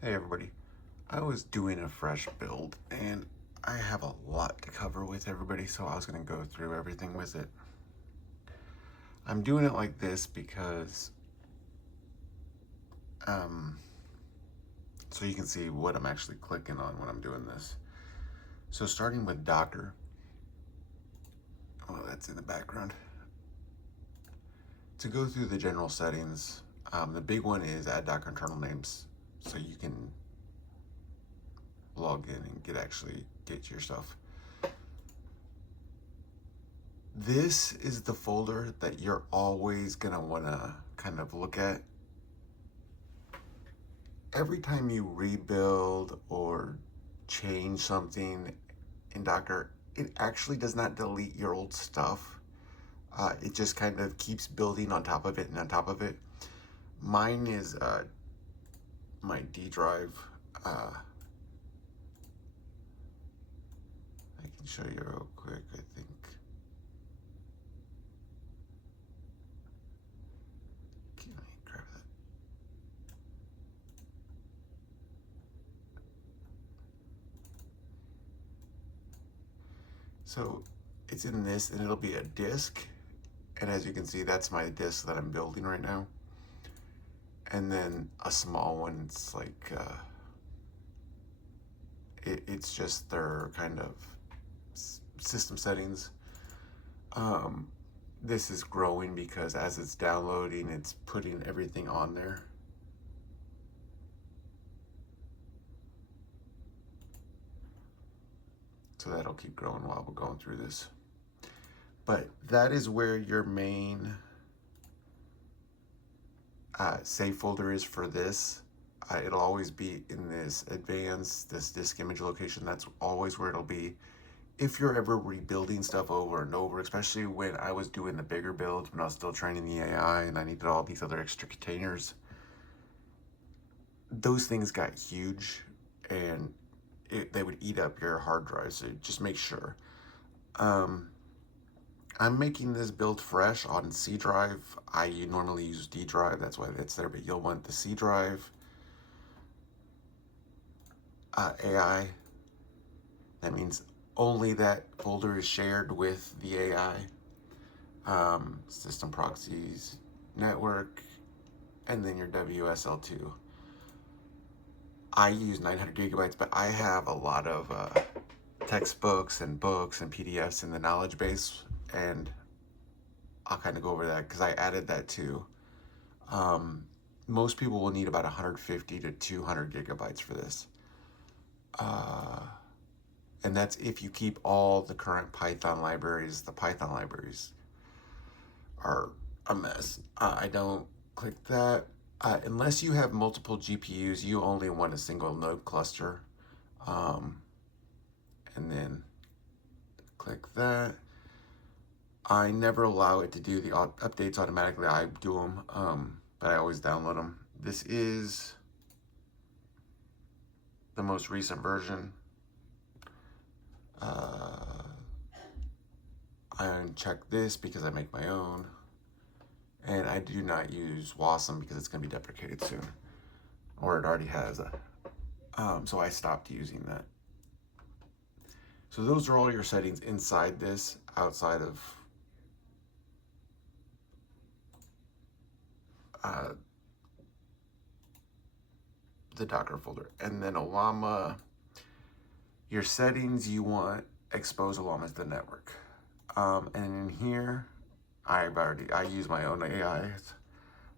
Hey everybody, I was doing a fresh build and I have a lot to cover with everybody, so I was going to go through everything with it. I'm doing it like this because so you can see what I'm actually clicking on when I'm doing this. So starting with Docker, oh that's in the background. To go through the general settings, the big one is add Docker internal names, so you can log in and get your stuff. This is the folder that you're always gonna wanna kind of look at. Every time you rebuild or change something in Docker, it actually does not delete your old stuff. It just kind of keeps building on top of it and on top of it. Mine is my D drive. I can show you real quick, I think. Let me grab that. So it's in this, and it'll be a disk. And as you can see, that's my disk that I'm building right now. And then a small one, it's like, it's just their kind of system settings. This is growing because as it's downloading, it's putting everything on there. So that'll keep growing while we're going through this. But that is where your main save folder is for this. It'll always be in this advanced, this disk image location. That's always where it'll be. If you're ever rebuilding stuff over and over, especially when I was doing the bigger build, when I was still training the AI and I needed all these other extra containers, those things got huge and they would eat up your hard drive. So just make sure. I'm making this build fresh on C drive. I normally use D drive, that's why it's there, but you'll want the C drive. AI, that means only that folder is shared with the AI. System proxies, network, and then your WSL2. I use 900 gigabytes, but I have a lot of textbooks and books and PDFs in the knowledge base, and I'll kind of go over that because I added that too. Most people will need about 150 to 200 gigabytes for this. And that's if you keep all the current Python libraries. The Python libraries are a mess. I don't click that. Unless you have multiple GPUs, you only want a single node cluster. And then click that. I never allow it to do the updates automatically. I do them, but I always download them. This is the most recent version. I uncheck this because I make my own. And I do not use Wasm because it's going to be deprecated soon. Or it already has. So I stopped using that. So those are all your settings inside this, outside of the Docker folder. And then Olama, your settings, you want expose Olama to the network. And in here, I use my own AIs,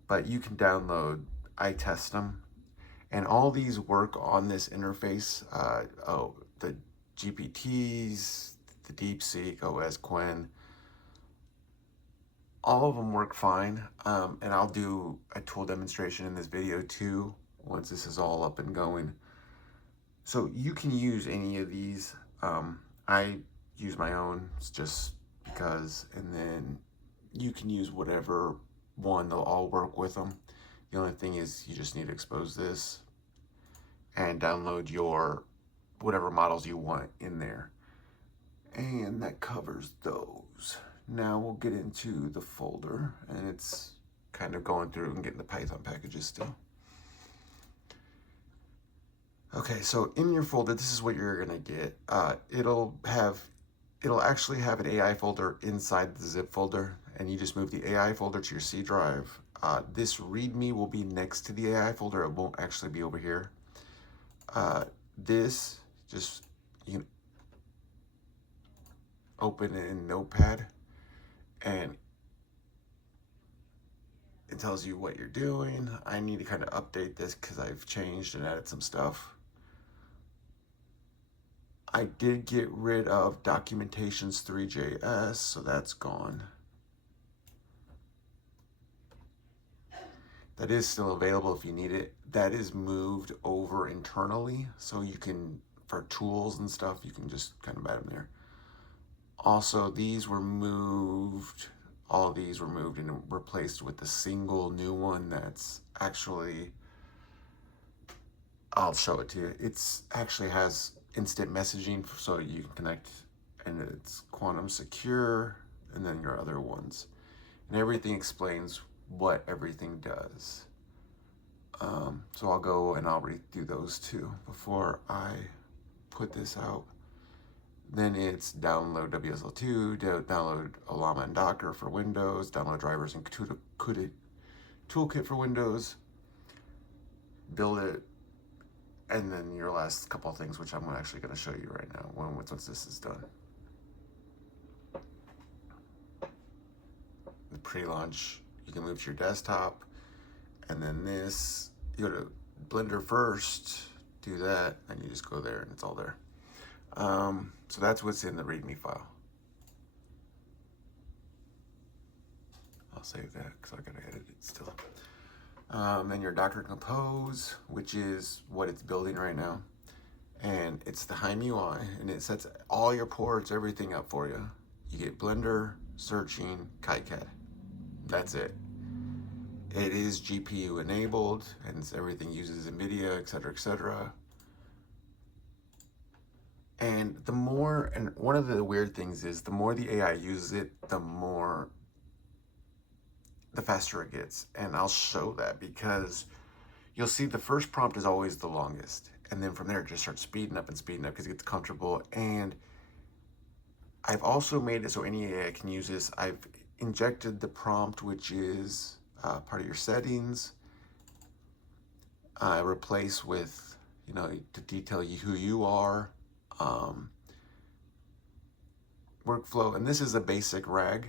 but you can download, I test them. And all these work on this interface. The GPTs, the DeepSeek, OS, Quen, all of them work fine. And I'll do a tool demonstration in this video too, once this is all up and going. So you can use any of these. I use my own just because, and then you can use whatever one, they'll all work with them. The only thing is you just need to expose this and download your whatever models you want in there. And that covers those. Now we'll get into the folder, and it's kind of going through and getting the Python packages still. Okay, so in your folder, this is what you're gonna get. It'll actually have an AI folder inside the zip folder, and you just move the AI folder to your C drive. This README will be next to the AI folder. It won't actually be over here. This just you can open it in Notepad, and it tells you what you're doing. I need to kind of update this because I've changed and added some stuff. I did get rid of documentation's threejs, so that's gone. That is still available if you need it. That is moved over internally, so you can, for tools and stuff, you can just kind of add them there. Also, these were moved, all these were moved and replaced with a single new one that's actually, I'll show it to you. It's actually has instant messaging so you can connect, and it's quantum secure, and then your other ones. And everything explains what everything does. So I'll go and I'll read through those two before I put this out. Then it's download WSL2, download Llama and Docker for Windows, download drivers and toolkit for Windows, build it, and then your last couple of things, which I'm actually going to show you right now once this is done. The pre-launch, you can move to your desktop, and then this, you go to Blender first, do that, and you just go there and it's all there. So that's what's in the README file. I'll save that because I gotta edit it still. Then your Docker Compose, which is what it's building right now. And it's the HYM UI, and it sets all your ports, everything up for you. You get Blender, searching, KiCad. That's it. It is GPU enabled, and everything uses NVIDIA, etc., etc. And one of the weird things is the more the AI uses it, the faster it gets. And I'll show that because you'll see the first prompt is always the longest. And then from there, it just starts speeding up because it gets comfortable. And I've also made it so any AI can use this. I've injected the prompt, which is part of your settings. Replace with, to detail you who you are. Workflow, and this is a basic RAG.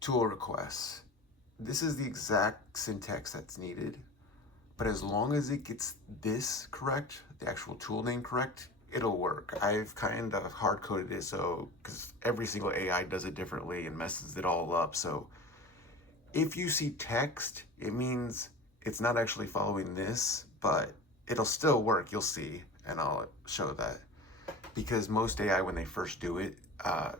Tool requests. This is the exact syntax that's needed, but as long as it gets this correct, the actual tool name correct, it'll work. I've kind of hard-coded it so, because every single AI does it differently and messes it all up. So if you see text, it means it's not actually following this, but it'll still work, you'll see, and I'll show that. Because most AI, when they first do it, I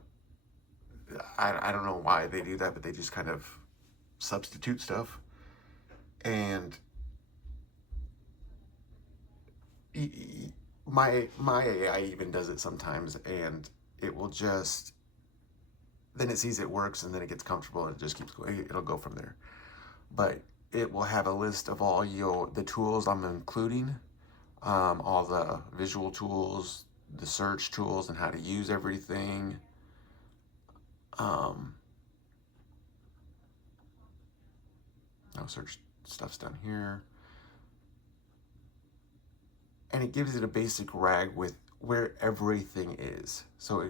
don't know why they do that, but they just kind of substitute stuff. And my AI even does it sometimes, and it will just, then it sees it works, and then it gets comfortable, and it just keeps going. It'll go from there. But it will have a list of all the tools I'm including, all the visual tools, the search tools, and how to use everything. No search stuff's down here. And it gives it a basic RAG with where everything is. So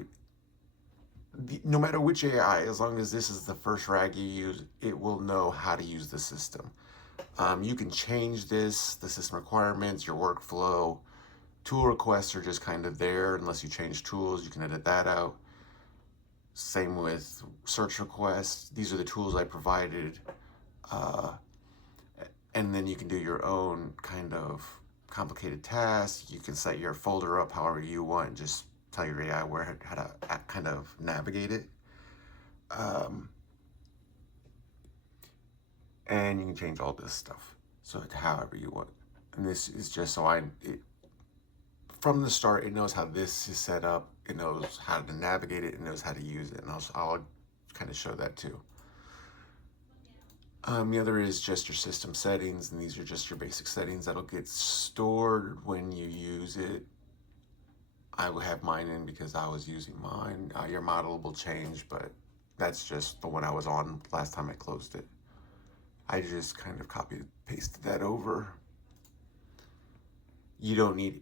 no matter which AI, as long as this is the first RAG you use, it will know how to use the system. You can change this, the system requirements, your workflow. Tool requests are just kind of there. Unless you change tools, you can edit that out. Same with search requests. These are the tools I provided. And then you can do your own kind of complicated tasks. You can set your folder up however you want and just tell your AI how to kind of navigate it. And you can change all this stuff so however you want. And this is just so from the start, it knows how this is set up. It knows how to navigate it. It knows how to use it. And I'll kind of show that too. The other is just your system settings, and these are just your basic settings that'll get stored when you use it. I will have mine in because I was using mine. Your model will change, but that's just the one I was on last time I closed it. I just kind of copied pasted that over. You don't need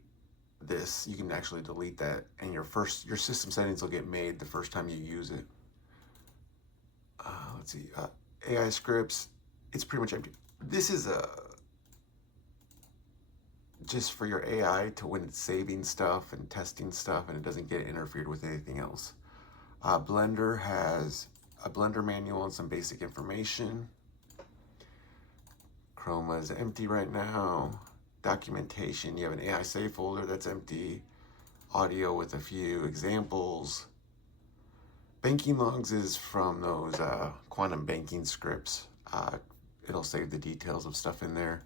this. You can actually delete that, and your system settings will get made the first time you use it. Let's see, AI scripts. It's pretty much empty. This is just for your AI to when it's saving stuff and testing stuff, and it doesn't get interfered with anything else. Blender has a Blender manual and some basic information. Chroma is empty right now. Documentation, you have an AI save folder that's empty. Audio with a few examples. Banking logs is from those quantum banking scripts. It'll save the details of stuff in there.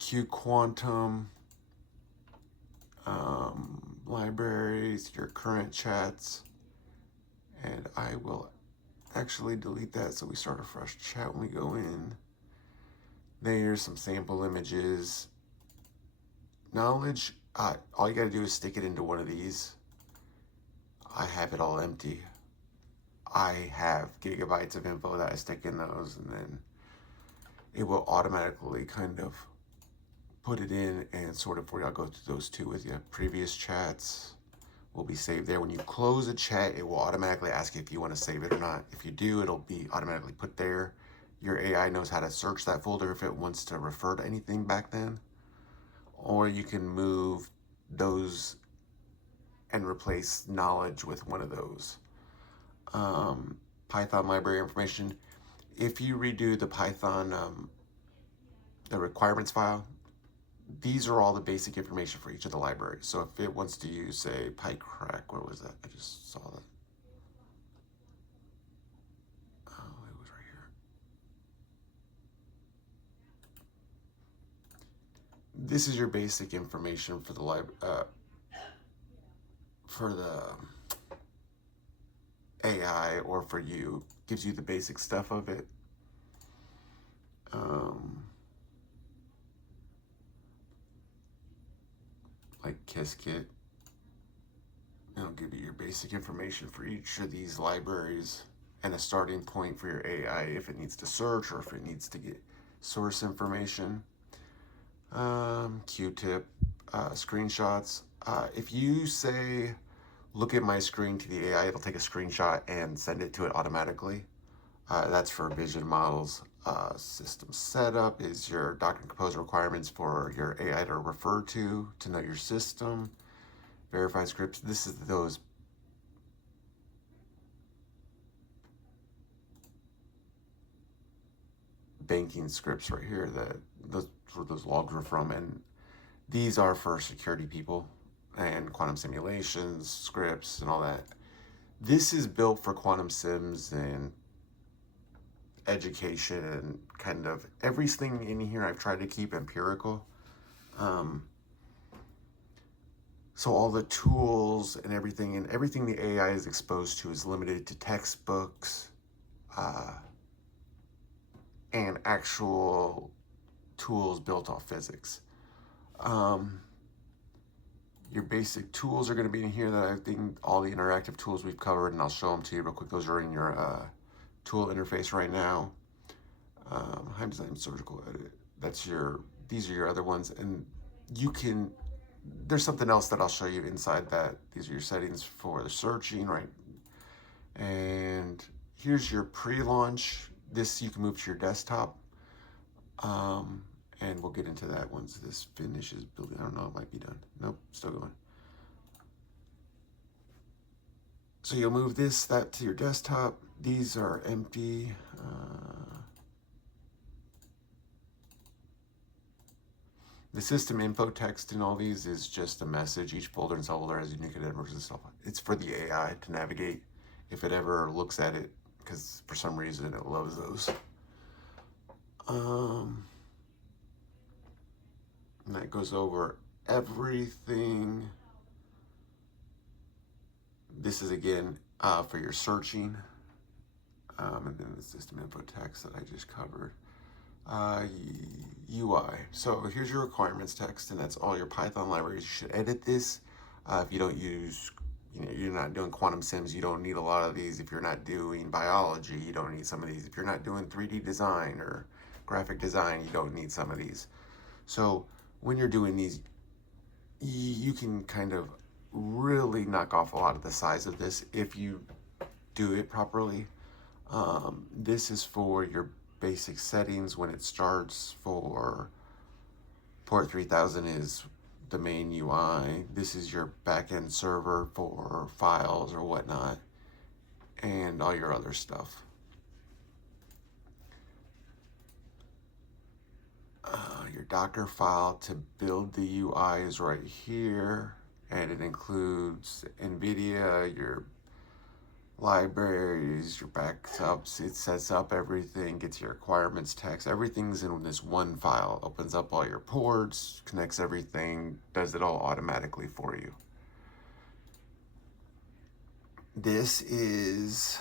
QQuantum, libraries, your current chats, and I will actually delete that so we start a fresh chat when we go in. There's some sample images. Knowledge, all you gotta do is stick it into one of these. I have it all empty. I have gigabytes of info that I stick in those, and then it will automatically kind of put it in and sort it for you. I'll go through those two with you. Previous chats will be saved there. When you close a chat, it will automatically ask you if you want to save it or not. If you do, it'll be automatically put there. Your AI knows how to search that folder if it wants to refer to anything back then. Or you can move those and replace knowledge with one of those. Python library information. If you redo the Python, the requirements file, these are all the basic information for each of the libraries. So if it wants to use, say, PyCrack, where was that? I just saw that. Oh, it was right here. This is your basic information for the AI, or for you. Gives you the basic stuff of it. Like Qiskit. It'll give you your basic information for each of these libraries and a starting point for your AI if it needs to search or if it needs to get source information. Q-tip, screenshots. If you say, look at my screen to the AI, it'll take a screenshot and send it to it automatically. That's for vision models. System setup is your Docker Compose requirements for your AI to refer to know your system. Verify scripts. This is those banking scripts right here that those logs were from, and these are for security people and quantum simulations, scripts, and all that. This is built for quantum sims and education, and kind of everything in here I've tried to keep empirical. So all the tools and everything the AI is exposed to is limited to textbooks and actual tools built off physics. Your basic tools are going to be in here that I think all the interactive tools we've covered, and I'll show them to you real quick. Those are in your tool interface right now. HYM design surgical edit. These are your other ones, and you can. There's something else that I'll show you inside that. These are your settings for the searching, right? And here's your pre-launch. This you can move to your desktop. And we'll get into that once this finishes building. I don't know, it might be done. Nope, still going. So you'll move that to your desktop. These are empty. The system info text in all these is just a message. Each folder and subfolder has unique identifiers and stuff. It's for the AI to navigate if it ever looks at it, because for some reason it loves those. And that goes over everything. This is again for your searching. and then the system info text that I just covered. UI. So here's your requirements text, and that's all your Python libraries. You should edit this. If you don't use, you're not doing quantum sims, you don't need a lot of these. If you're not doing biology, you don't need some of these. If you're not doing 3D design or graphic design, you don't need some of these. So when you're doing these, you can kind of really knock off a lot of the size of this if you do it properly. This is for your basic settings when it starts. For port 3000 is the main UI. This is your backend server for files or whatnot, and all your other stuff. Your Docker file to build the UI is right here, and it includes NVIDIA, your libraries, your backups. It sets up everything, gets your requirements text. Everything's in this one file. Opens up all your ports, connects everything, does it all automatically for you. This is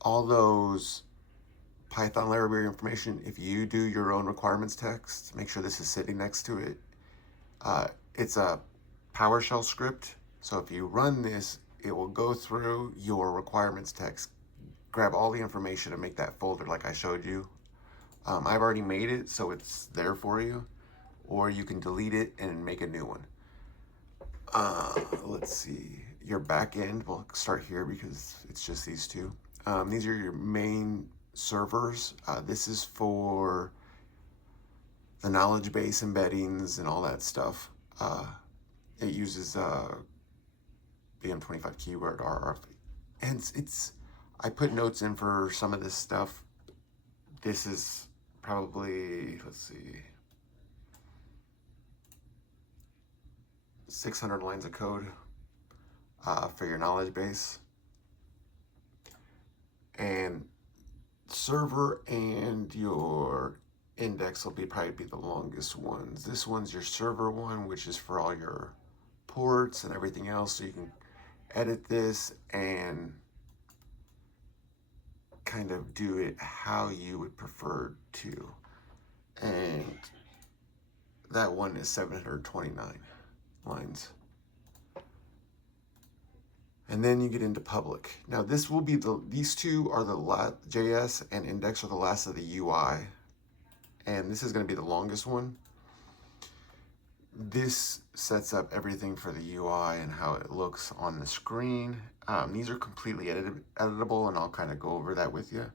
all those Python library information. If you do your own requirements text, make sure this is sitting next to it. It's a PowerShell script. So if you run this, it will go through your requirements text, grab all the information and make that folder like I showed you. I've already made it, so it's there for you, or you can delete it and make a new one. Let's see, your backend, we'll start here because it's just these two. These are your main servers. This is for the knowledge base embeddings and all that stuff. It uses BM25 keyword RRF, and I put notes in for some of this stuff. This is probably, let's see, 600 lines of code for your knowledge base. And server and your index will probably be the longest ones. This one's your server one, which is for all your ports and everything else, so you can edit this and kind of do it how you would prefer to. And that one is 729 lines. And then you get into public. Now this will be these two are the JS and index are the last of the UI. And this is going to be the longest one. This sets up everything for the UI and how it looks on the screen. These are completely editable, and I'll kind of go over that with you.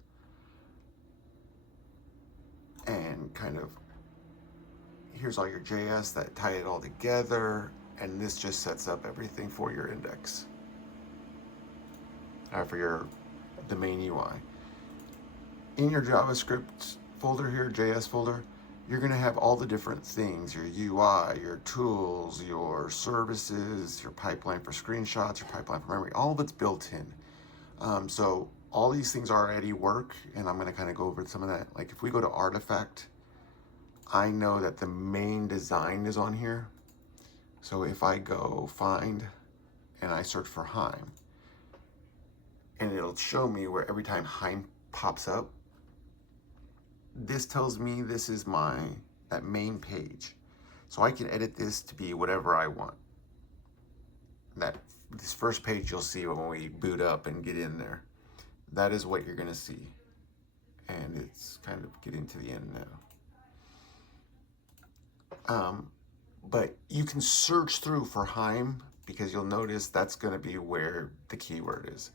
And kind of, here's all your JS that tie it all together, and this just sets up everything for your index. For the main UI. In your JavaScript folder here, JS folder, you're going to have all the different things, your UI, your tools, your services, your pipeline for screenshots, your pipeline for memory, all of it's built in. So all these things already work, and I'm going to kind of go over some of that. Like if we go to artifact, I know that the main design is on here. So if I go find and I search for HYM, and it'll show me where every time HYM pops up, this tells me this is that main page. So I can edit this to be whatever I want. This first page you'll see when we boot up and get in there. That is what you're gonna see. And it's kind of getting to the end now. But you can search through for HYM because you'll notice that's gonna be where the keyword is.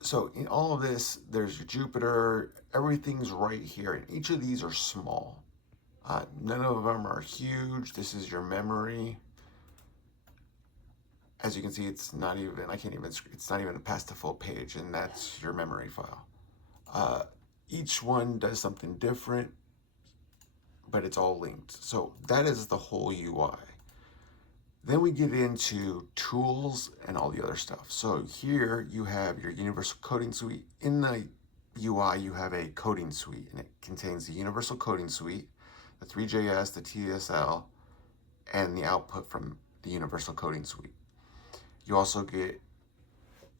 So in all of this, there's your Jupyter, everything's right here, and each of these are small. None of them are huge. This is your memory. As you can see, it's not even past the full page, and that's your memory file. Each one does something different, but it's all linked. So that is the whole UI. Then we get into tools and all the other stuff. So here you have your universal coding suite. In the UI, you have a coding suite, and it contains the universal coding suite, the threejs, the TSL, and the output from the Universal Coding Suite. You also get,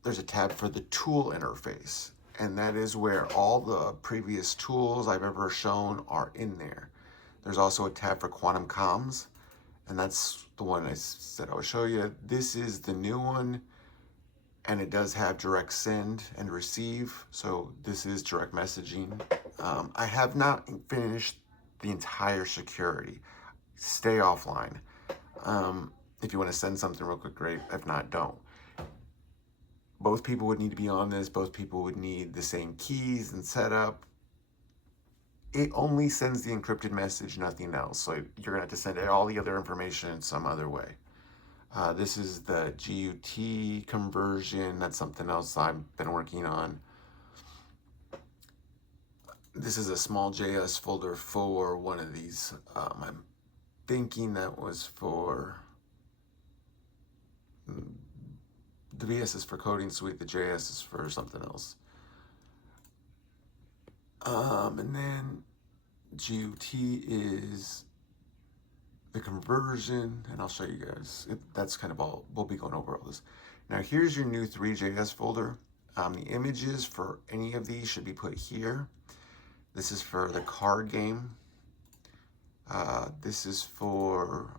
there's a tab for the tool interface, and that is where all the previous tools I've ever shown are in there. There's also a tab for quantum comms, and that's the one I said I would show you. This is the new one, and it does have direct send and receive, so this is direct messaging. I have not finished the entire security. Stay offline. If you want to send something real quick, great. If not, don't. Both people would need to be on this. Both people would need the same keys and setup. It only sends the encrypted message, nothing else. So you're gonna have to send all the other information some other way. This is the GUT conversion. That's something else I've been working on. This is a small JS folder for one of these. I'm thinking that was for, the VS is for coding suite, the JS is for something else. And then GUT is the conversion, and I'll show you guys. That's kind of all, we'll be going over all this. Now here's your new threejs folder. The images for any of these should be put here. This is for the card game. This is for,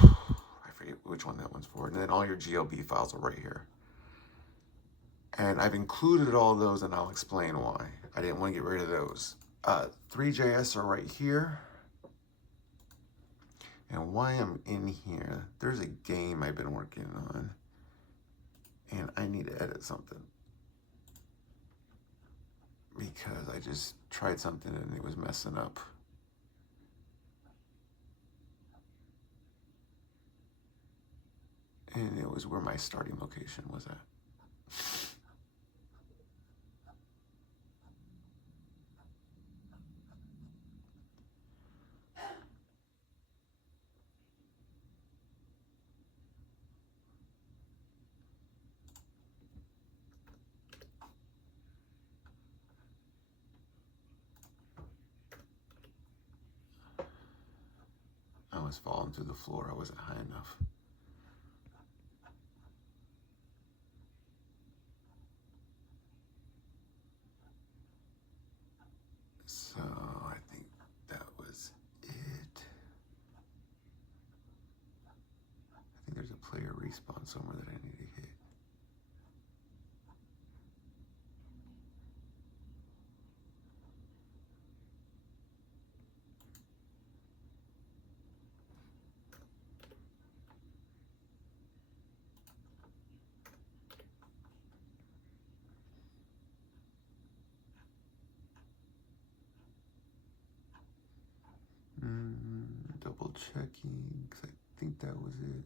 I forget which one that one's for. And then all your GLB files are right here. And I've included all of those, and I'll explain why. I didn't want to get rid of those. threejs are right here. And why I'm in here, there's a game I've been working on, and I need to edit something. Because I just tried something and it was messing up. And it was where my starting location was at. I was falling through the floor. I wasn't high enough. So I think that was it. I think there's a player respawn somewhere that I need to hit. Double checking, because I think that was it.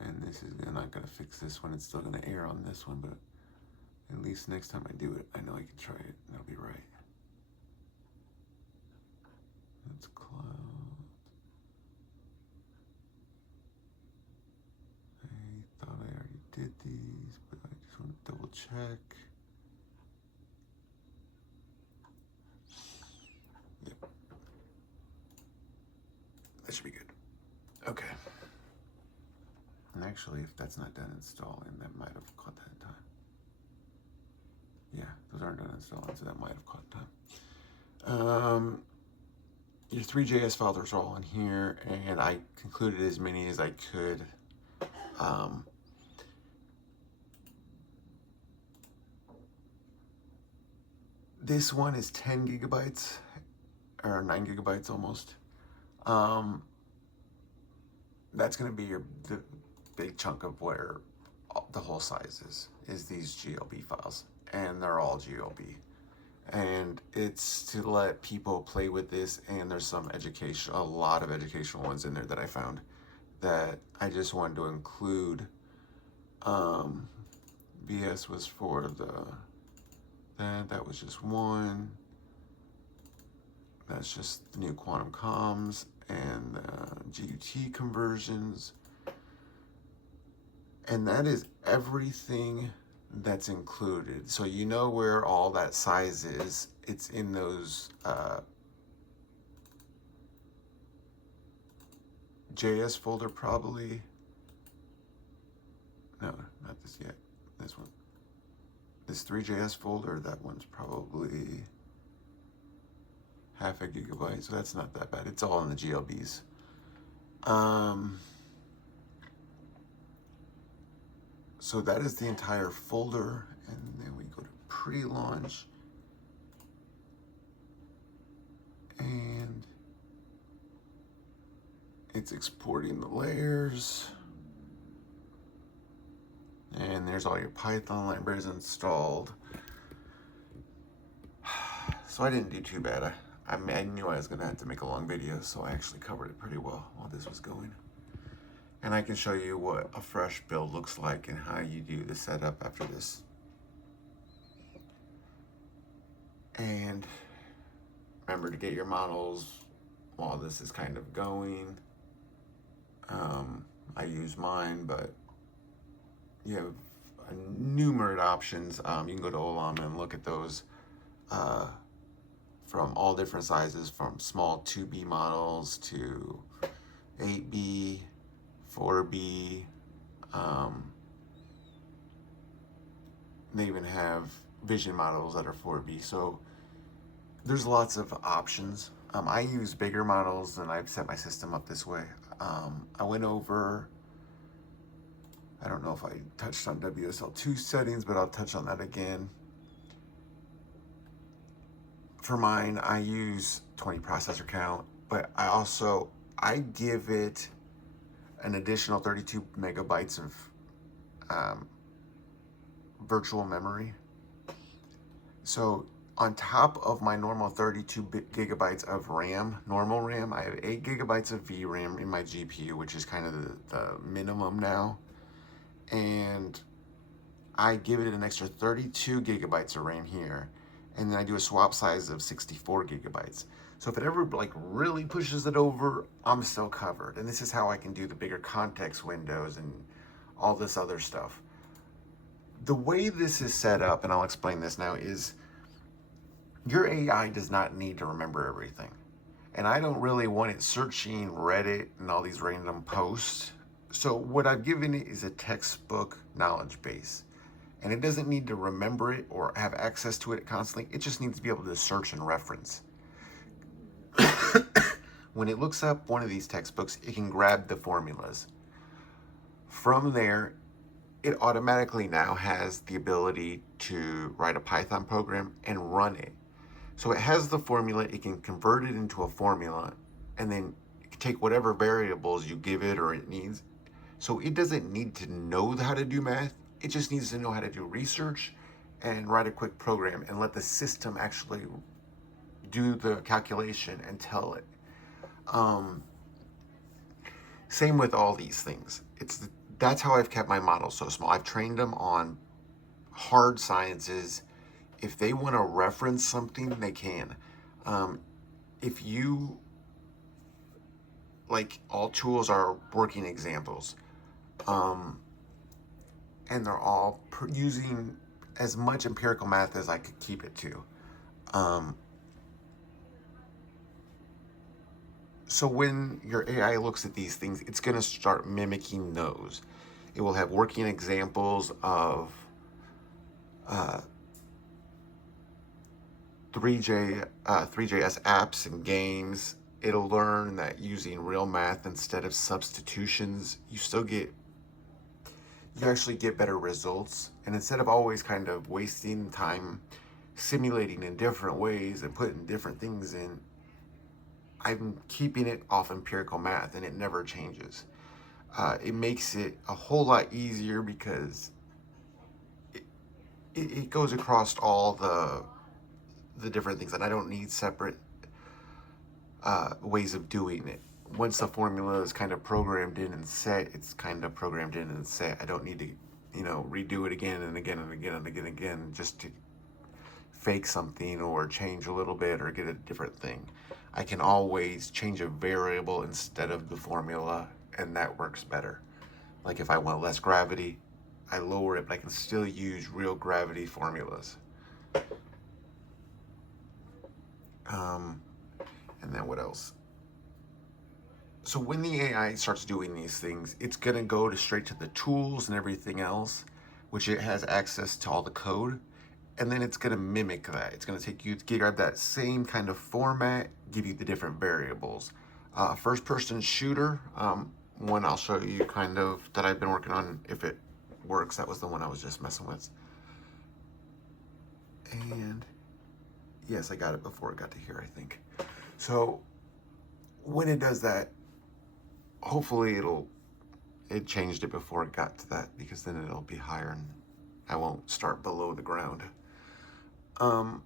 And this is not going to fix this one. It's still going to err on this one, but at least next time I do it, I know I can try it and it'll be right. That's cloud. I thought I already did these, but I just want to double check. Yep. That should be good. Okay. And actually, if that's not done installing, that might have caught that time. Yeah, those aren't done installing, so that might have caught time. Your threejs files are all in here, and I included as many as I could. This one is 10 gigabytes, or 9 gigabytes almost. That's going to be the big chunk of where the whole size is these GLB files, and they're all GLB. And it's to let people play with this, and there's some education, a lot of educational ones in there that I found that I just wanted to include. VS was for that was just one. That's just the new quantum comms and GUT conversions. And that is everything that's included. So you know where all that size is. It's in those JS folder probably. No, not this yet. This one. This threejs folder, that one's probably half a gigabyte, so that's not that bad. It's all in the GLBs. So that is the entire folder, and then we go to pre-launch, and it's exporting the layers, and there's all your Python libraries installed. So I didn't do too bad. I knew I was gonna have to make a long video, so I actually covered it pretty well while this was going. And I can show you what a fresh build looks like and how you do the setup after this. And remember to get your models while this is kind of going. I use mine, but you have numerous options. You can go to Olam and look at those from all different sizes, from small 2B models to 8B, 4B. They even have vision models that are 4B. So there's lots of options. I use bigger models, and I've set my system up this way. I went over, I don't know if I touched on WSL2 settings, but I'll touch on that again. For mine, I use 20 processor count, but I give it an additional 32 megabytes of virtual memory. So on top of my normal 32 gigabytes of RAM, normal RAM, I have 8 gigabytes of VRAM in my GPU, which is kind of the minimum now. And I give it an extra 32 gigabytes of RAM here. And then I do a swap size of 64 gigabytes. So if it ever like really pushes it over, I'm still covered. And this is how I can do the bigger context windows and all this other stuff. The way this is set up, and I'll explain this now, is your AI does not need to remember everything. And I don't really want it searching Reddit and all these random posts. So what I've given it is a textbook knowledge base. And it doesn't need to remember it or have access to it constantly. It just needs to be able to search and reference. When it looks up one of these textbooks, it can grab the formulas. From there, it automatically now has the ability to write a Python program and run it. So it has the formula, it can convert it into a formula, and then it can take whatever variables you give it or it needs. So it doesn't need to know how to do math. It just needs to know how to do research and write a quick program and let the system actually do the calculation and tell it. Same with all these things. That's how I've kept my models so small. I've trained them on hard sciences. If they want to reference something, they can. If you, like, all tools are working examples. And they're all using as much empirical math as I could keep it to. So when your AI looks at these things, it's going to start mimicking those. It will have working examples of 3JS apps and games. It'll learn that using real math instead of substitutions, you actually get better results. And instead of always kind of wasting time simulating in different ways and putting different things in, I'm keeping it off empirical math, and it never changes. It makes it a whole lot easier because it goes across all the different things, and I don't need separate ways of doing it. Once the formula is kind of programmed in and set, it's kind of programmed in and set. I don't need to, redo it again and again and again and again and again just to fake something or change a little bit or get a different thing. I can always change a variable instead of the formula, and that works better. Like if I want less gravity, I lower it, but I can still use real gravity formulas. And then what else? So when the AI starts doing these things, it's gonna go to straight to the tools and everything else, which it has access to all the code, and then it's gonna mimic that. It's gonna take you to grab that same kind of format, give you the different variables. First person shooter, one I'll show you kind of that I've been working on, if it works. That was the one I was just messing with. And yes, I got it before it got to here, I think. So when it does that, hopefully it changed it before it got to that, because then it'll be higher and I won't start below the ground. But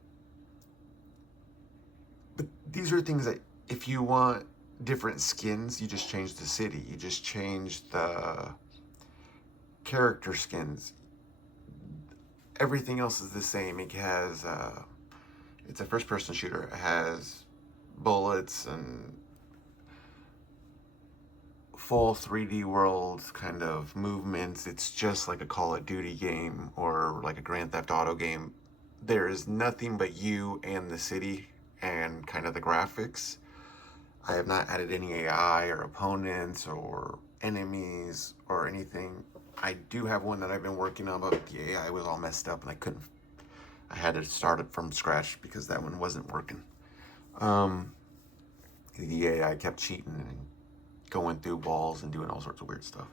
these are things that if you want different skins, you just change the city, you just change the character skins. Everything else is the same. It has it's a first person shooter. It has bullets and full 3D world kind of movements. It's just like a Call of Duty game or like a Grand Theft Auto game. There is nothing but you and the city and kind of the graphics. I have not added any AI or opponents or enemies or anything. I do have one that I've been working on, but the AI was all messed up and I had to start it from scratch because that one wasn't working. The AI kept cheating and going through walls and doing all sorts of weird stuff.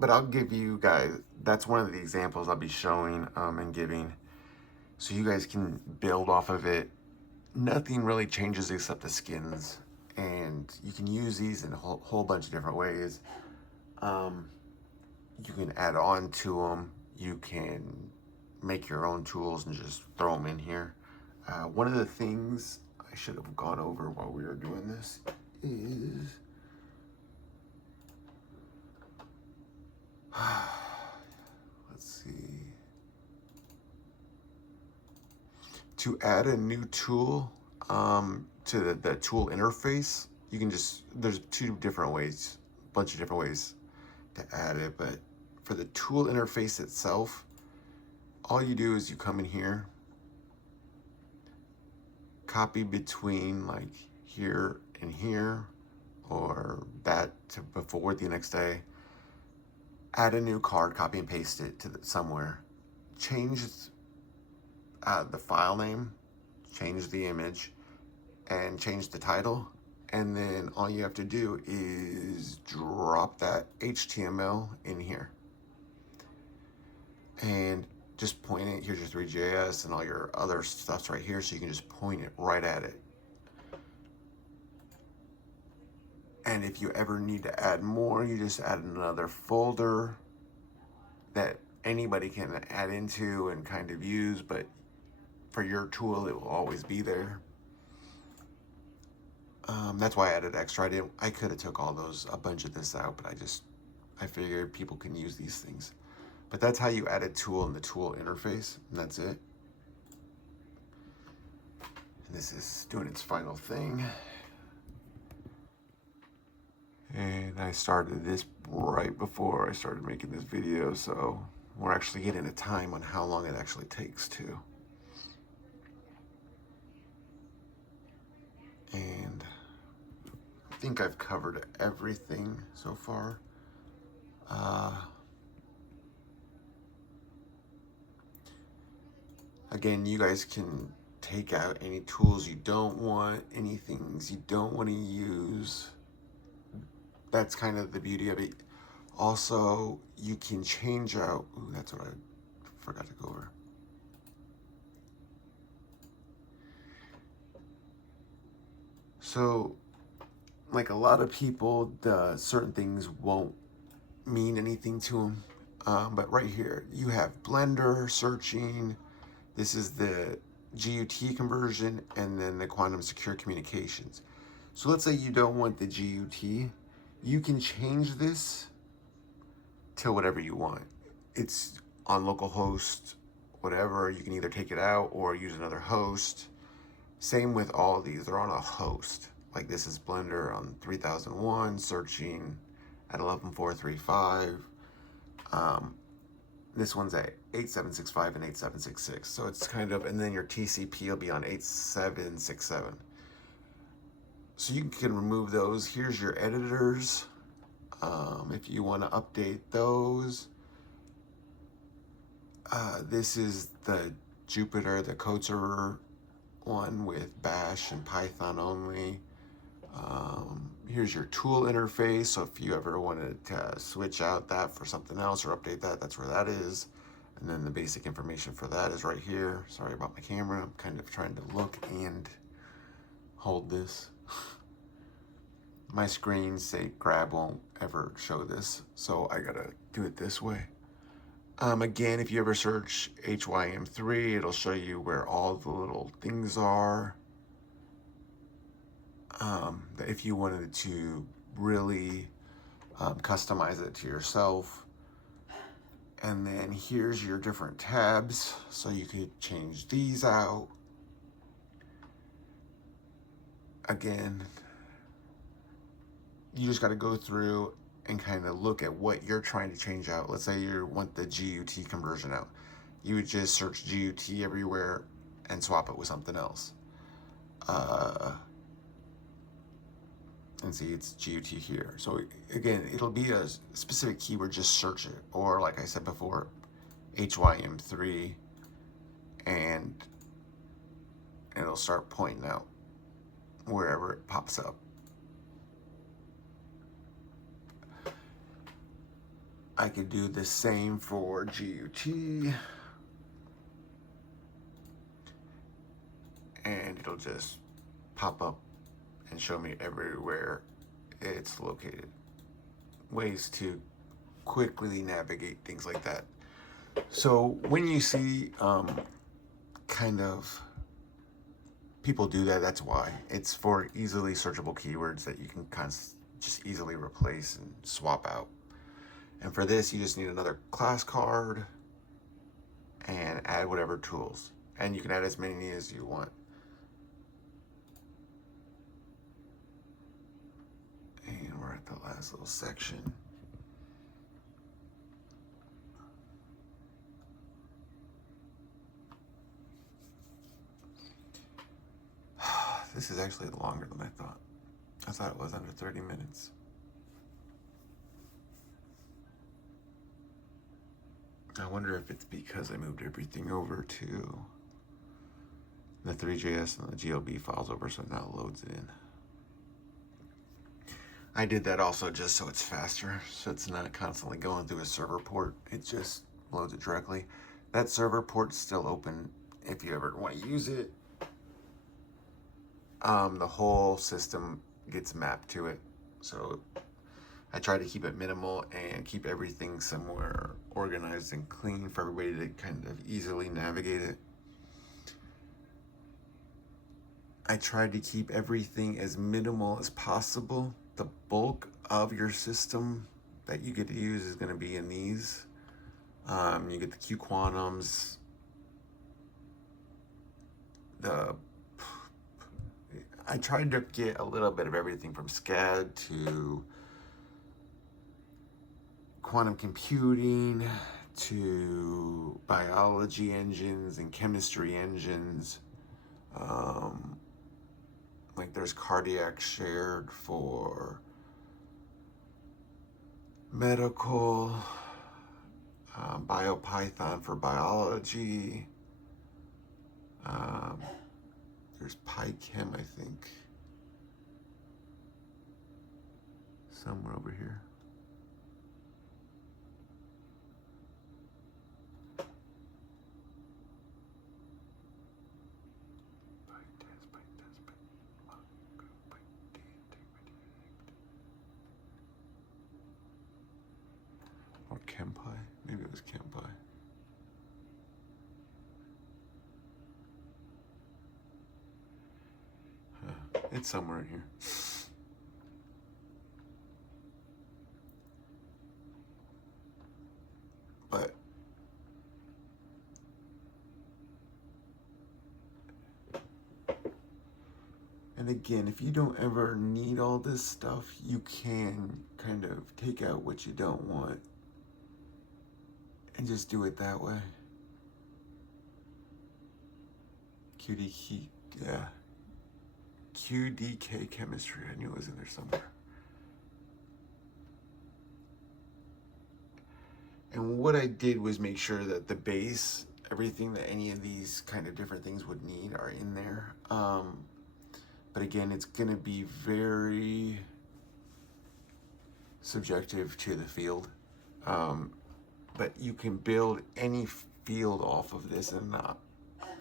But I'll give you guys, that's one of the examples I'll be showing and giving, so you guys can build off of it. Nothing really changes except the skins, and you can use these in a whole bunch of different ways. You can add on to them. You can make your own tools and just throw them in here. One of the things I should have gone over while we were doing this is let's see. To add a new tool to the tool interface, you can just, there's two different ways, a bunch of different ways to add it, but for the tool interface itself, all you do is you come in here, copy between like here and here, or that to before the next day, add a new card, copy and paste it to somewhere, change the file name, change the image, and change the title. And then all you have to do is drop that HTML in here. And just point it, here's your threejs and all your other stuff's right here, so you can just point it right at it. And if you ever need to add more, you just add another folder that anybody can add into and kind of use, but for your tool, it will always be there. That's why I added extra. I could have took a bunch of this out, but I figured people can use these things. But that's how you add a tool in the tool interface, and that's it. And this is doing its final thing. And I started this right before I started making this video, so we're actually getting a time on how long it actually takes to. And I think I've covered everything so far. Again, you guys can take out any tools you don't want, any things you don't want to use. That's kind of the beauty of it. Also, you can change out, ooh, that's what I forgot to go over. So, like a lot of people, certain things won't mean anything to them. But right here, you have Blender, searching. This is the GUT conversion, and then the quantum secure communications. So let's say you don't want the GUT. You can change this to whatever you want. It's on localhost, whatever. You can either take it out or use another host. Same with all these, they're on a host. like this is Blender on 3001, searching at 11435. This one's at 8765 and 8766. So it's kind of, and then your TCP will be on 8767. So you can remove those. Here's your editors. If you want to update those. This is the Jupyter, the code server one with Bash and Python only. Here's your tool interface. So if you ever wanted to switch out that for something else or update that, that's where that is. And then the basic information for that is right here. Sorry about my camera. I'm kind of trying to look and hold this. My screen, say grab, won't ever show this. So I gotta do it this way. Again, if you ever search HYM3, it'll show you where all the little things are. If you wanted to really customize it to yourself. And then here's your different tabs. So you could change these out. Again, you just got to go through and kind of look at what you're trying to change out. Let's say you want the GUT conversion out. You would just search GUT everywhere and swap it with something else. And see, it's GUT here. So again, it'll be a specific keyword, just search it. Or like I said before, HYM3, and it'll start pointing out wherever it pops up. I could do the same for GUT. And it'll just pop up and show me everywhere it's located. Ways to quickly navigate things like that. So when you see kind of people do that, that's why. It's for easily searchable keywords that you can just easily replace and swap out. And for this, you just need another class card and add whatever tools. And you can add as many as you want. And we're at the last little section. This is actually longer than I thought. I thought it was under 30 minutes. I wonder if it's because I moved everything over to the threejs and the GLB files over, so it now loads it in. I did that also just so it's faster, so it's not constantly going through a server port. It just loads it directly. That server port's still open if you ever want to use it. The whole system gets mapped to it, so I try to keep it minimal and keep everything somewhere organized and clean for everybody to kind of easily navigate it. I tried to keep everything as minimal as possible. The bulk of your system that you get to use is going to be in these. You get the Q quantums, I tried to get a little bit of everything from SCAD to quantum computing to biology engines and chemistry engines. Like there's cardiac shared for medical, BioPython for biology. There's PyChem, I think, somewhere over here. Or ChemPy, maybe it was ChemPy. It's somewhere in here. But and And again, if you don't ever need all this stuff, you can kind of take out what you don't want and just do it that way. Yeah. QDK chemistry, I knew it was in there somewhere. And what I did was make sure that the base, everything that any of these kind of different things would need are in there. But again, it's gonna be very subjective to the field. But you can build any field off of this, and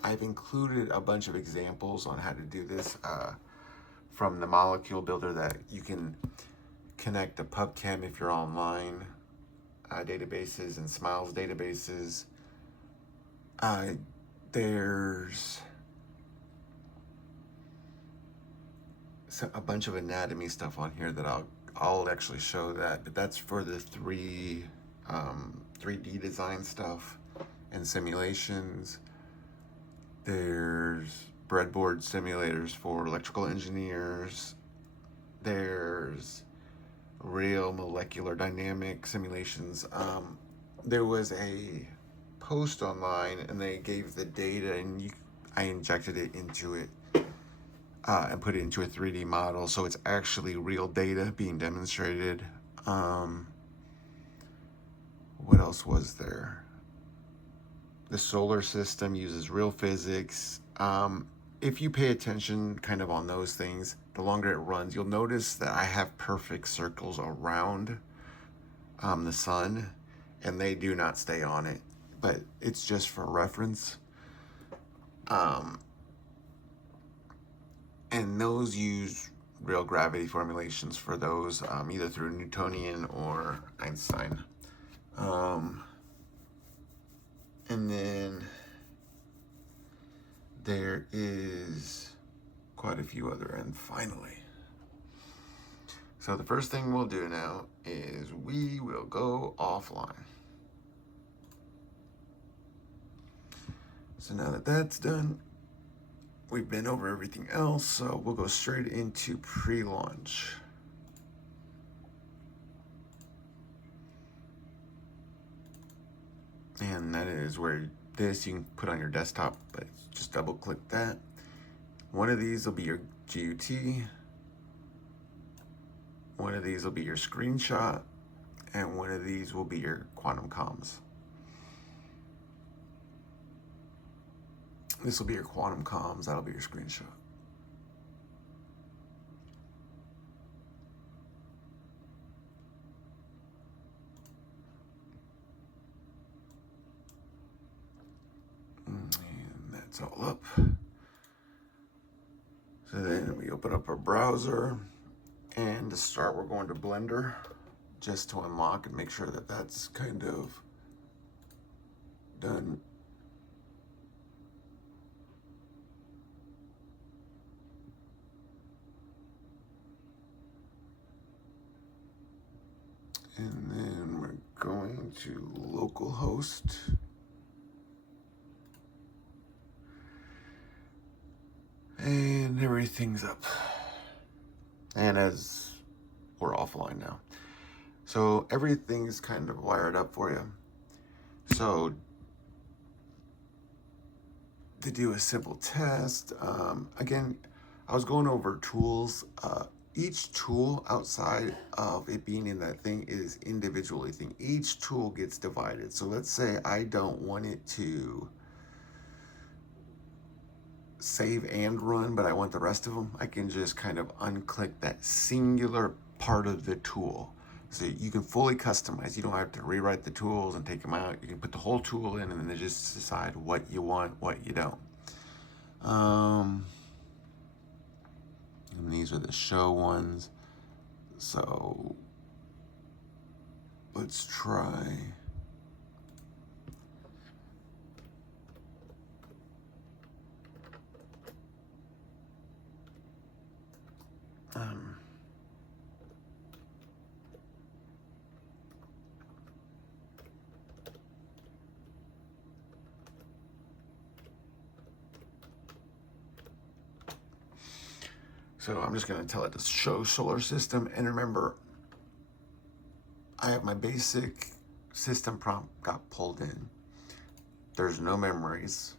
I've included a bunch of examples on how to do this from the molecule builder that you can connect to PubChem if you're online, databases and Smiles databases. There's a bunch of anatomy stuff on here that I'll actually show that, but that's for the 3D design stuff and simulations. There's breadboard simulators for electrical engineers. There's real molecular dynamic simulations. There was a post online and they gave the data, and I injected it into it and put it into a 3D model, so it's actually real data being demonstrated. What else was there? The solar system uses real physics. If you pay attention kind of on those things, the longer it runs, you'll notice that I have perfect circles around the sun, and they do not stay on it, but it's just for reference. And those use real gravity formulations for those, either through Newtonian or Einstein. And then there is quite a few other, and finally. So the first thing we'll do now is we will go offline. So now that that's done, we've been over everything else, so we'll go straight into pre-launch. And that is where this you can put on your desktop, but just double click that. One of these will be your GUT. One of these will be your screenshot, and one of these will be your quantum comms. This will be your quantum comms, that'll be your screenshot. And that's all up. So then we open up our browser, and to start we're going to Blender just to unlock and make sure that that's kind of done. And then we're going to localhost. And everything's up. And as we're offline now. So everything's kind of wired up for you. So to do a simple test, again, I was going over tools. Each tool outside of it being in that thing is individually thing. Each tool gets divided. So let's say I don't want it to save and run, but I want the rest of them. I can just kind of unclick that singular part of the tool. So you can fully customize. You don't have to rewrite the tools and take them out. You can put the whole tool in and then just decide what you want, what you don't. And these are the show ones. So let's try. So I'm just going to tell it to show solar system. And remember, I have my basic system prompt got pulled in. There's no memories.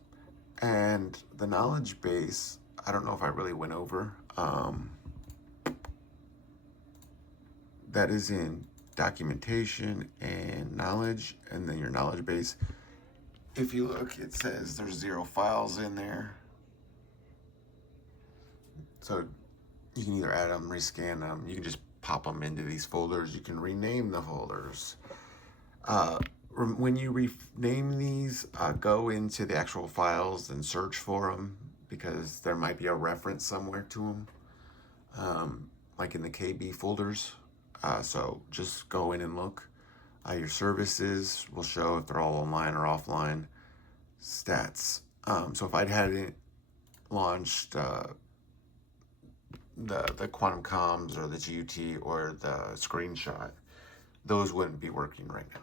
And the knowledge base, I don't know if I really went over. That is in documentation and knowledge, and then your knowledge base. If you look, it says there's 0 files in there. So you can either add them, rescan them, you can just pop them into these folders, you can rename the folders. When you rename these, go into the actual files and search for them, because there might be a reference somewhere to them, like in the KB folders. So just go in and look. Your services will show if they're all online or offline. Stats. So if I'd had it launched the quantum comms or the GUT or the screenshot, those wouldn't be working right now.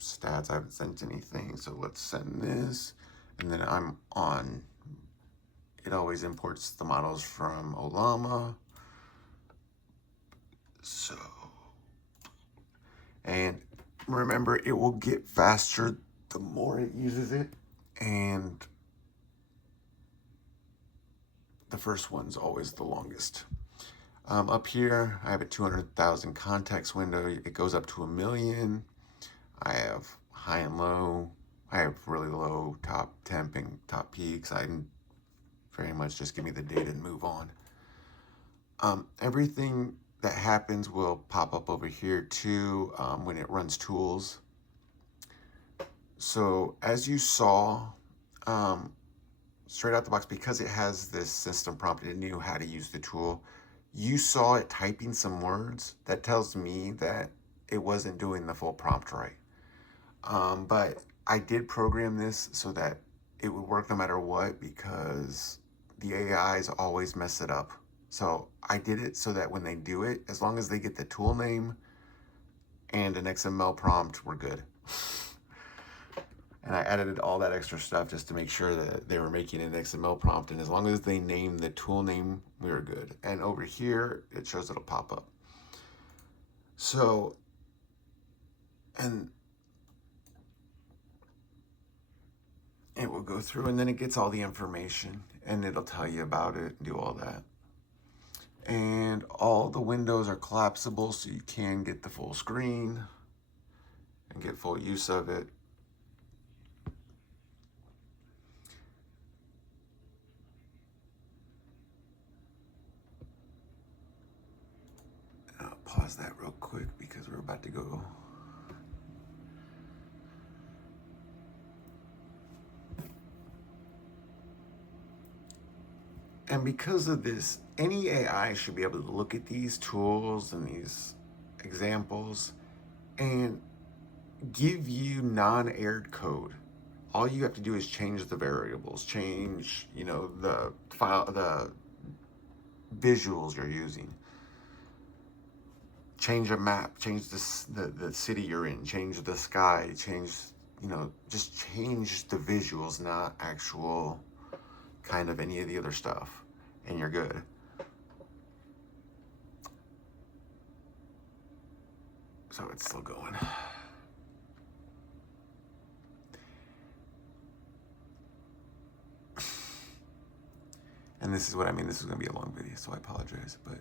Stats, I haven't sent anything, so let's send this. And then I'm on, it always imports the models from Olama. So, and remember, it will get faster the more it uses it. And the first one's always the longest. Up here, I have a 200,000 context window. It goes up to 1 million. I have high and low. I have really low top temp and top peaks. I can very much just give me the data and move on. Everything that happens will pop up over here too when it runs tools. So as you saw, straight out the box, because it has this system prompt, it knew how to use the tool. You saw it typing some words. That tells me that it wasn't doing the full prompt right. But I did program this so that it would work no matter what, because the AIs always mess it up. So I did it so that when they do it, as long as they get the tool name and an XML prompt, we're good. And I edited all that extra stuff just to make sure that they were making an XML prompt. And as long as they named the tool name, we were good. And over here, it shows it'll pop up. So, and it will go through, and then it gets all the information, and it'll tell you about it, do all that. And all the windows are collapsible, so you can get the full screen and get full use of it. I'll pause that real quick because we're about to go. And because of this, any AI should be able to look at these tools and these examples and give you non-aired code. All you have to do is change the variables, change, the file, the visuals you're using. Change a map, change the city you're in, change the sky, change, just change the visuals, not actual kind of any of the other stuff, and you're good. So it's still going. And this is what I mean. This is going to be a long video, so I apologize. But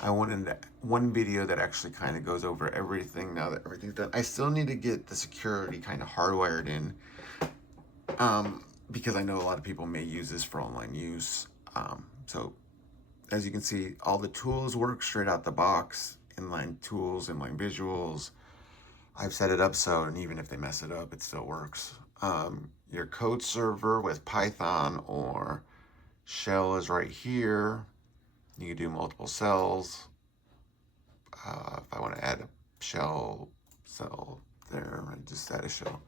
I wanted one video that actually kind of goes over everything now that everything's done. I still need to get the security kind of hardwired in, because I know a lot of people may use this for online use. So as you can see, all the tools work straight out the box. Inline tools, inline visuals. I've set it up so, and even if they mess it up, it still works. Your code server with Python or Shell is right here. You can do multiple cells. If I want to add a shell cell there, I just add a shell.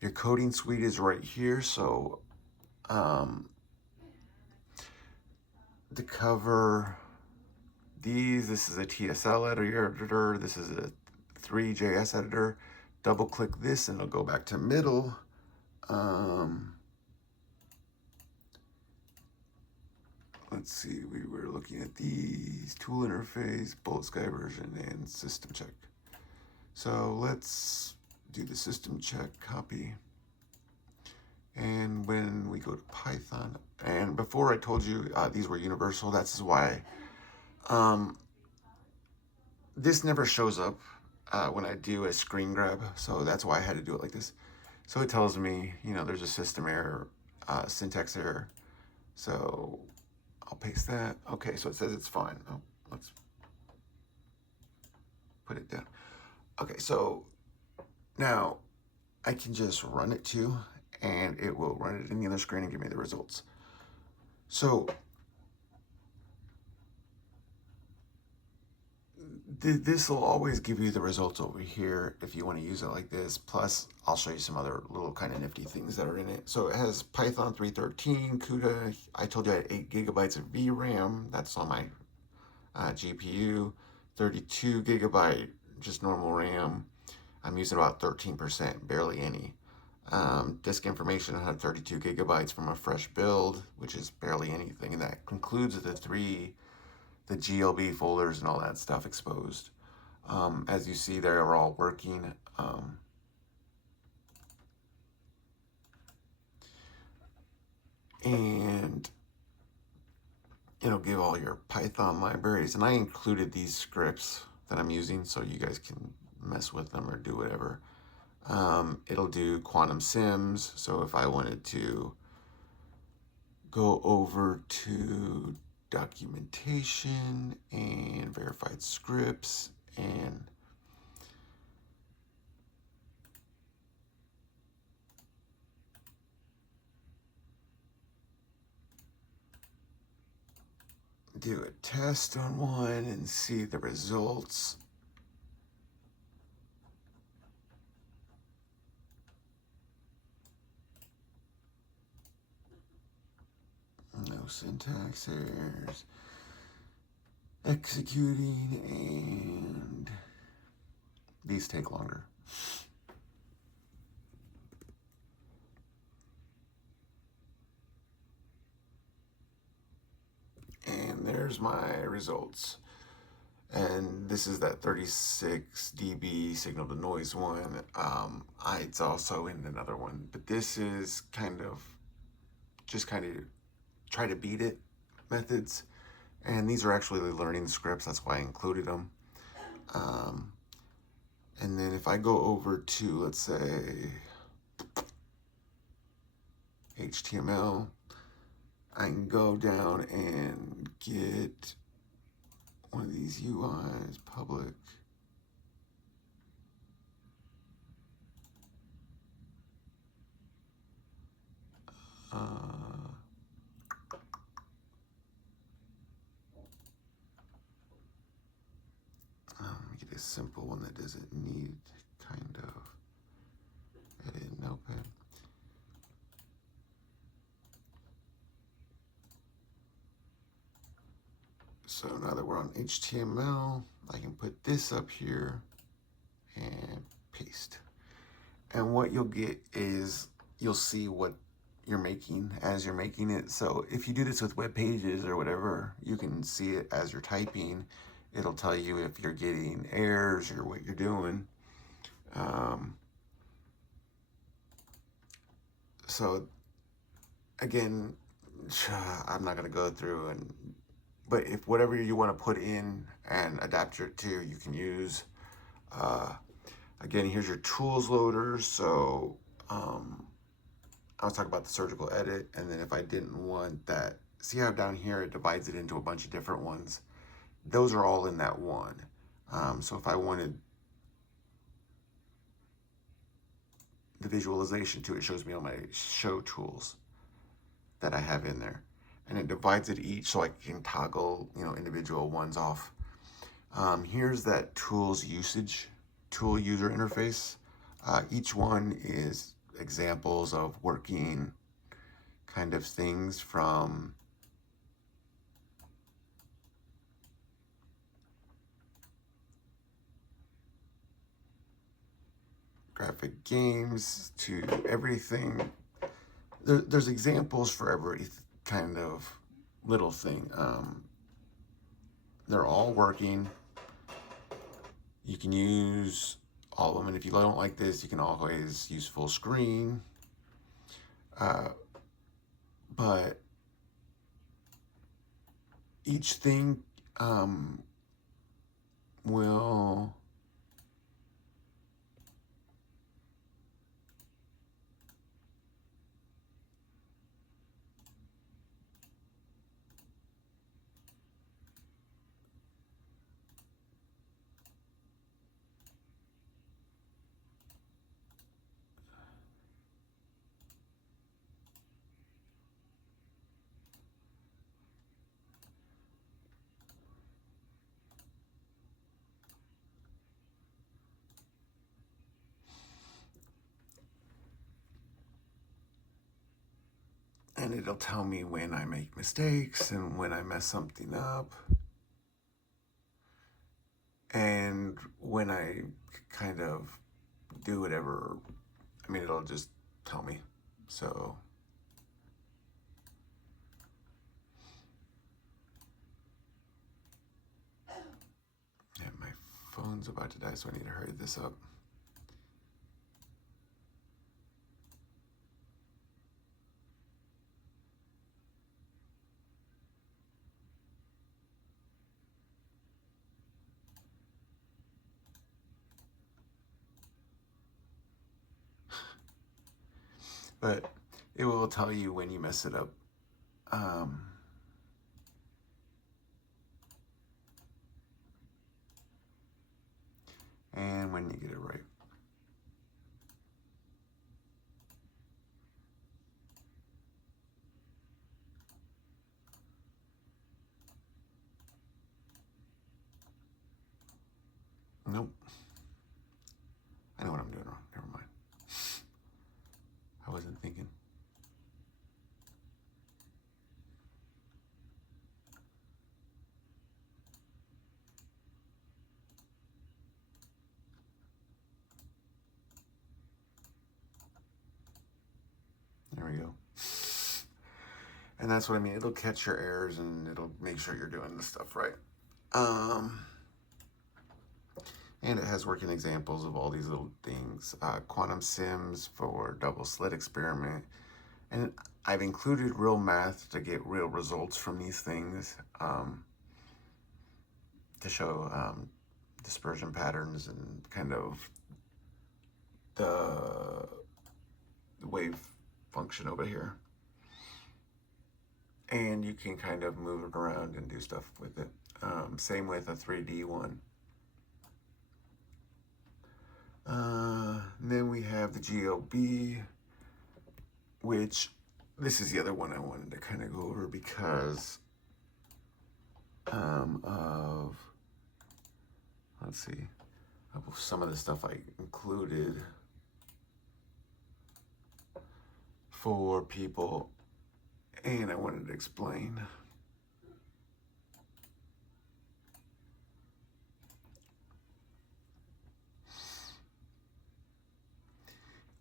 Your coding suite is right here. So to cover these, this is a TSL editor. This is a threejs editor. Double click this and it'll go back to middle. let's see, we were looking at these tool interface, bullet sky version, and system check. So let's do the system check, copy. And when we go to Python, and before I told you these were universal, that's why this never shows up when I do a screen grab. So that's why I had to do it like this. So it tells me, you know, there's a system error, syntax error. So I'll paste that. Okay, so it says it's fine. Oh, let's put it down. Okay, so now I can just run it too, and it will run it in the other screen and give me the results. So this will always give you the results over here if you want to use it like this. Plus, I'll show you some other little kind of nifty things that are in it. So it has Python 3.13, CUDA. I told you I had 8 gigabytes of VRAM. That's on my GPU. 32 gigabyte, just normal RAM. I'm using about 13%, barely any. Disk information, I have 32 gigabytes from a fresh build, which is barely anything. And that concludes the GLB folders and all that stuff exposed. As you see, they're all working. And it'll give all your Python libraries. And I included these scripts that I'm using so you guys can mess with them or do whatever. It'll do quantum sims. So if I wanted to go over to documentation and verified scripts and do a test on one and see the results. No syntax errors. Executing, and these take longer. And there's my results. And this is that 36 dB signal to noise one. It's also in another one, but this is kind of try to beat it methods. And these are actually the learning scripts. That's why I included them. And then if I go over to, let's say, HTML, I can go down and get one of these UIs, public. Get a simple one that doesn't need kind of edit in Notepad. So now that we're on HTML, I can put this up here and paste. And what you'll get is you'll see what you're making as you're making it. So if you do this with web pages or whatever, you can see it as you're typing. It'll tell you if you're getting errors or what you're doing. So again, I'm not going to go through but if whatever you want to put in and adapt it to, you can use. Again, here's your tools loader. So I was talking about the surgical edit, and then if I didn't want that, see how down here it divides it into a bunch of different ones. Those are all in that one. So if I wanted the visualization too, it shows me all my show tools that I have in there. And it divides it each so I can toggle, individual ones off. Here's that tools usage, tool user interface. Each one is examples of working kind of things from graphic games to everything. There's examples for every kind of little thing. They're all working. You can use all of them, and if you don't like this, you can always use full screen. But each thing will and it'll tell me when I make mistakes and when I mess something up. And when I kind of do whatever, I mean, it'll just tell me. So, yeah, my phone's about to die, so I need to hurry this up. But it will tell you when you mess it up. And when you get it right. Nope. I know what I'm doing wrong. Never mind. I wasn't thinking. There we go. And that's what I mean. It'll catch your errors and it'll make sure you're doing the stuff right. And it has working examples of all these little things. Quantum sims for double slit experiment. And I've included real math to get real results from these things, to show dispersion patterns and kind of the wave function over here. And you can kind of move it around and do stuff with it. Same with a 3D one. Then we have the GLB, which this is the other one I wanted to kind of go over because of, let's see, of some of the stuff I included for people, and I wanted to explain.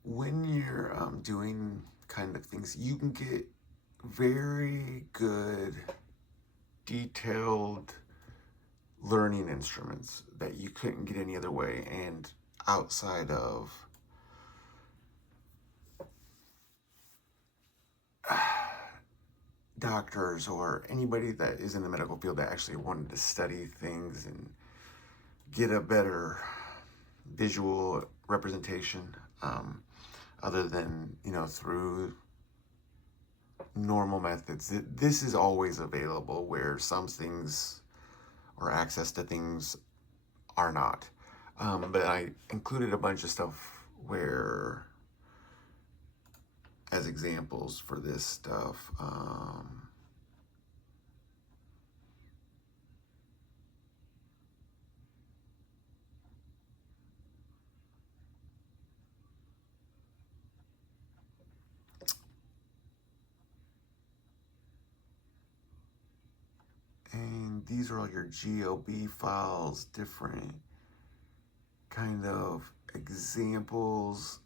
When you're doing kind of things, you can get very good, detailed learning instruments that you couldn't get any other way, and outside of doctors or anybody that is in the medical field that actually wanted to study things and get a better visual representation, other than, you know, through normal methods. This is always available, where some things or access to things are not. But I included a bunch of stuff where, as examples for this stuff, and these are all your GLB files, different kind of examples.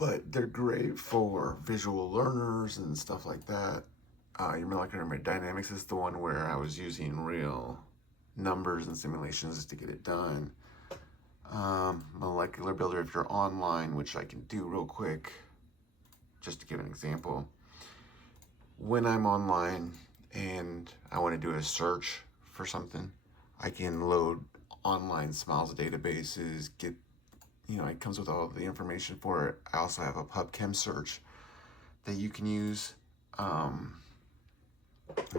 but they're great for visual learners and stuff like that. Your molecular dynamics is the one where I was using real numbers and simulations to get it done. Molecular builder, if you're online, which I can do real quick, just to give an example. When I'm online and I want to do a search for something, I can load online Smiles databases, get, it comes with all the information for it. I also have a PubChem search that you can use. I'm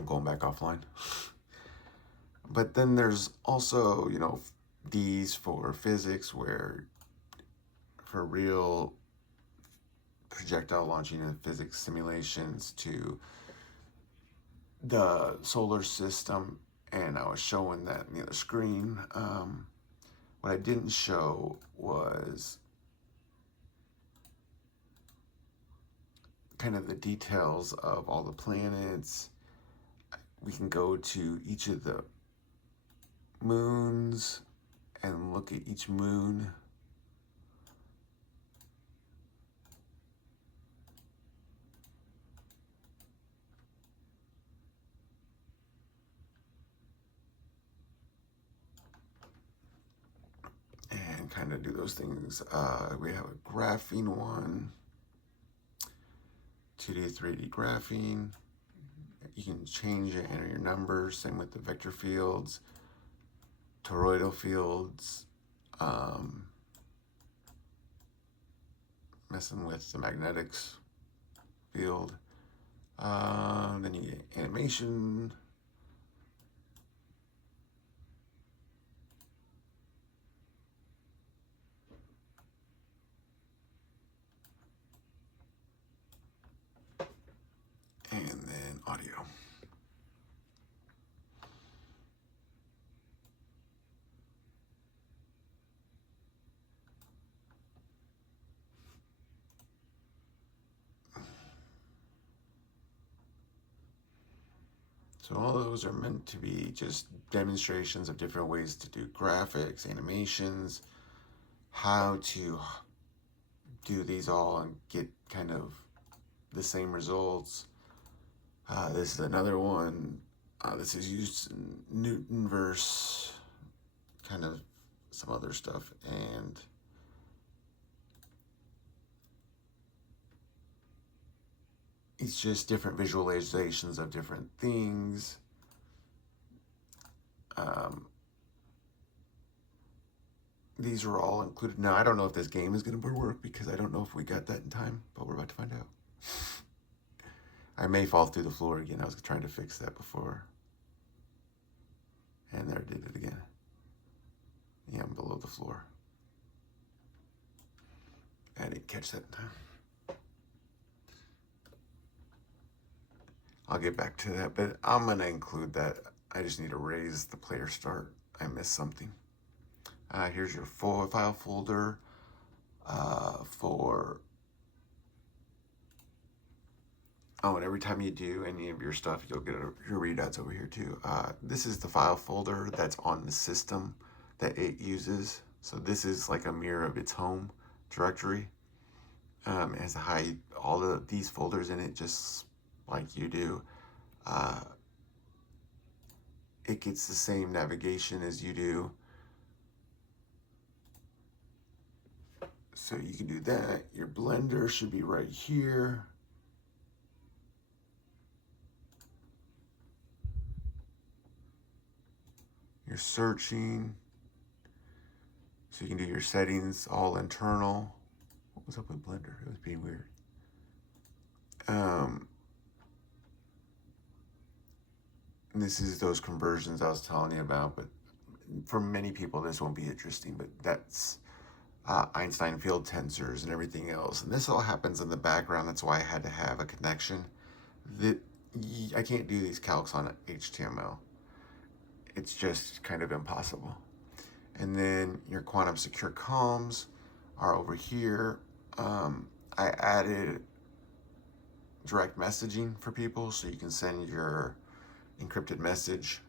going back offline. But then there's also, these for physics, where for real projectile launching and physics simulations to the solar system, and I was showing that in the other screen. What I didn't show was kind of the details of all the planets. We can go to each of the moons and look at each moon. And kind of do those things. We have a graphing one, 2D, 3D graphing. You can change it, enter your numbers, same with the vector fields, toroidal fields, messing with the magnetics field. Then you get animation. And then audio. So all those are meant to be just demonstrations of different ways to do graphics, animations, how to do these all and get kind of the same results. This is another one. This is used in Newtonverse, kind of some other stuff, and it's just different visualizations of different things. These are all included. Now, I don't know if this game is going to work because I don't know if we got that in time, but we're about to find out. I may fall through the floor again. I was trying to fix that before. And there, I did it again. Yeah, I'm below the floor. I didn't catch that in time. I'll get back to that, but I'm going to include that. I just need to raise the player start. I missed something. Here's your file folder for, and every time you do any of your stuff, you'll get your readouts over here too. This is the file folder that's on the system that it uses. So this is like a mirror of its home directory. It has to hide all of these folders in it, just like you do. It gets the same navigation as you do. So you can do that. Your blender should be right here. You're searching. So you can do your settings all internal. What was up with Blender? It was being weird. And this is those conversions I was telling you about, but for many people this won't be interesting, but that's Einstein field tensors and everything else. And this all happens in the background. That's why I had to have a connection. I can't do these calcs on HTML. It's just kind of impossible. And then your quantum secure comms are over here. I added direct messaging for people, so you can send your encrypted message.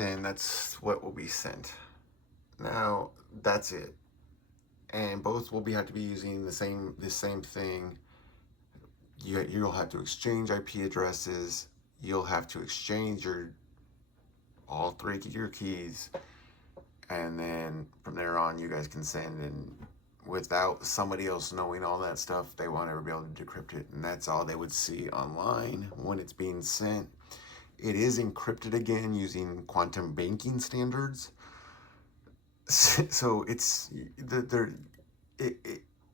and that's what will be sent. Now that's it, and both will have to be using the same thing. You'll have to exchange IP addresses. You'll have to exchange all three of your keys, and then from there on, you guys can send. And without somebody else knowing all that stuff, they won't ever be able to decrypt it, and that's all they would see online when it's being sent. It is encrypted again using quantum banking standards. So it's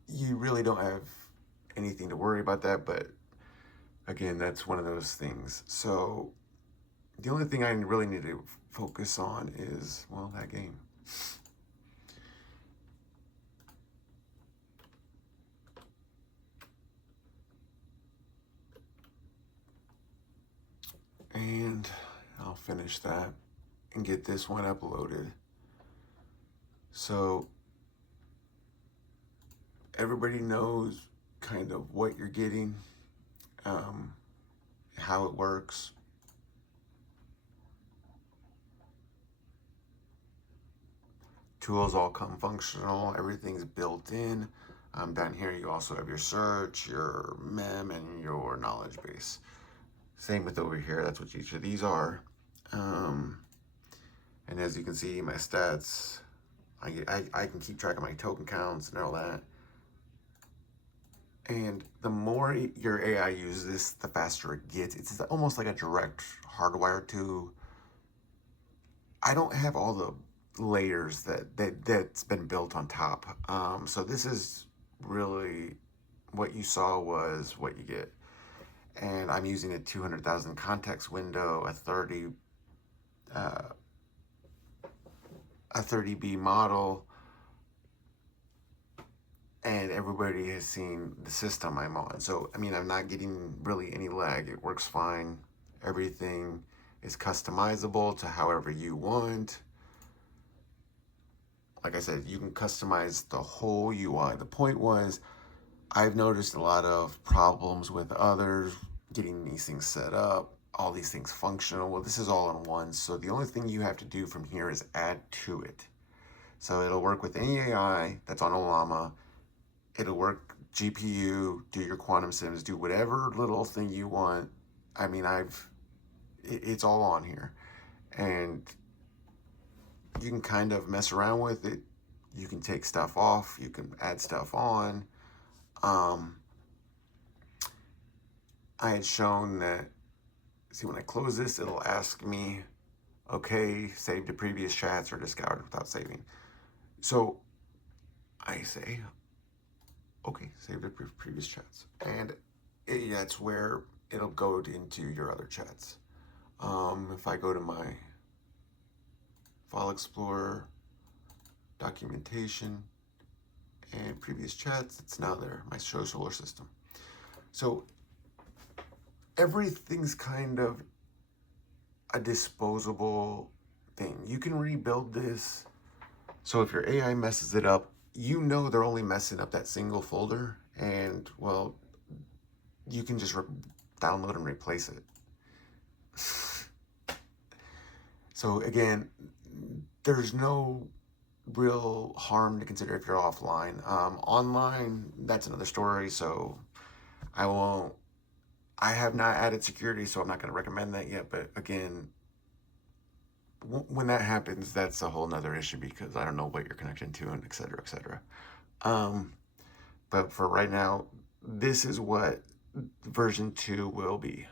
you really don't have anything to worry about that, but again, that's one of those things. So the only thing I really need to focus on is, well, that game. And I'll finish that and get this one uploaded. So everybody knows kind of what you're getting, how it works. Tools all come functional, everything's built in. Down here you also have your search, your mem, and your knowledge base. Same with over here, that's what each of these are. And as you can see, my stats, I can keep track of my token counts and all that. And the more your AI uses this, the faster it gets. It's almost like a direct hardwire to, I don't have all the layers that's been built on top. So this is really, what you saw was what you get. And I'm using a 200,000 context window, a 30B model, and everybody has seen the system I'm on. So, I mean, I'm not getting really any lag. It works fine. Everything is customizable to however you want. Like I said, you can customize the whole UI. The point was, I've noticed a lot of problems with others getting these things set up, all these things functional. Well, this is all in one. So the only thing you have to do from here is add to it. So it'll work with any AI that's on a llama. It'll work GPU, do your quantum sims, do whatever little thing you want. I mean, it's all on here. And you can kind of mess around with it. You can take stuff off, you can add stuff on. I had shown that, see, when I close this, it'll ask me, okay, save to previous chats or discard without saving. So I say, okay, save to previous chats. And that's where it'll go into your other chats. If I go to my File Explorer, documentation, and previous chats, it's now there, my show solar system. So everything's kind of a disposable thing. You can rebuild this. So if your AI messes it up, you know they're only messing up that single folder, and well, you can just download and replace it. So again, there's no real harm to consider if you're offline. Online, that's another story, so I have not added security, so I'm not going to recommend that yet. But again, when that happens, that's a whole nother issue, because I don't know what you're connecting to, and et cetera, et cetera. But for right now, this is what version 2 will be.